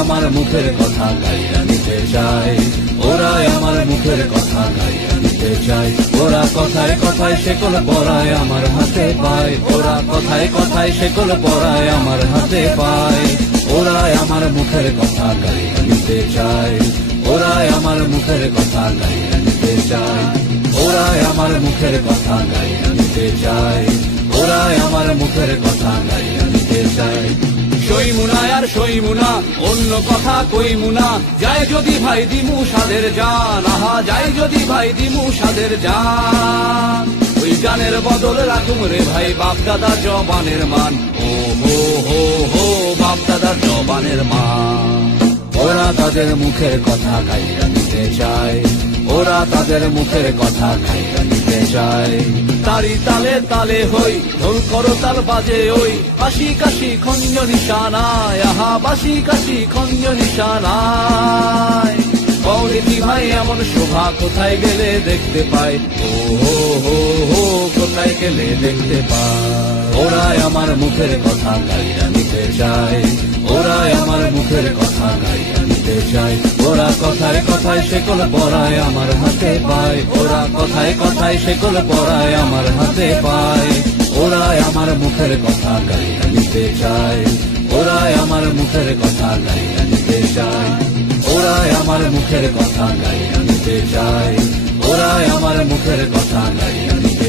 আমার মুখের কথা গাইয়া নিতে চায়, ওরাই আমার মুখের কথা গাইয়া নিতে চায়। ওরা কথায় কথায় শেকল পরায় আমার হাতে পায়, ওরা কথায় কথায় শেকল পরায় আমার হাতে পায়। ওরাই আমার মুখের কথা গাইয়া নিতে চায়, ওরাই আমার মুখের কথা গাইয়া নিতে চায়, ওরাই আমার মুখের কথা গাইয়া নিতে চায়, ওরাই আমার মুখের কথা গাইয়া নিতে চায়। সইমুনা আর সইমুনা অন্য কথা কইমুনা, যায় যদি ভাই দিমু সাদের জান, আহা যায় যদি ভাই দিমু সাদের জান। ওই জানের বদল রাখুম রে ভাই বাপ দাদা জবানের মান, ও হো হো হো বাপ দাদার জবানের মান। ওরা তাদের মুখের কথা গাইয়া নিতে চায়, ওরা তাদের মুখের কথা গাইয়া নিতে চায়। তারি তালে তালে হই ঢোল করতাল বাজে ওই, বাঁশি কাশি খঞ্জ নিশানায়, আহা বাঁশি কাশি খঞ্জ নিশানায়। কওনেতি ভাই এমন শোভা কোথায় গেলে দেখতে পাই, ও হো হো হো কোথায় গেলে দেখতে পাই। ওরাই আমার মুখের কথা গাইয়া নিতে চায়, ওরাই আমার মুখের কথা গাইয়া নিতে চায়। ওরা কথায় কথায় শেকল পরায় আমার হাতে পায়, ওরা কথায় কথায় শেকল পরায় আমার হাতে পায়। ওরাই আমার মুখের কথা গাইয়া নিতে চায়, ওরাই আমার মুখের কথা গাইয়া নিতে চায়, ওরাই আমার মুখের কথা গাইয়া নিতে চায়, ওরাই আমার মুখের কথা গাইয়া নিতে চায়।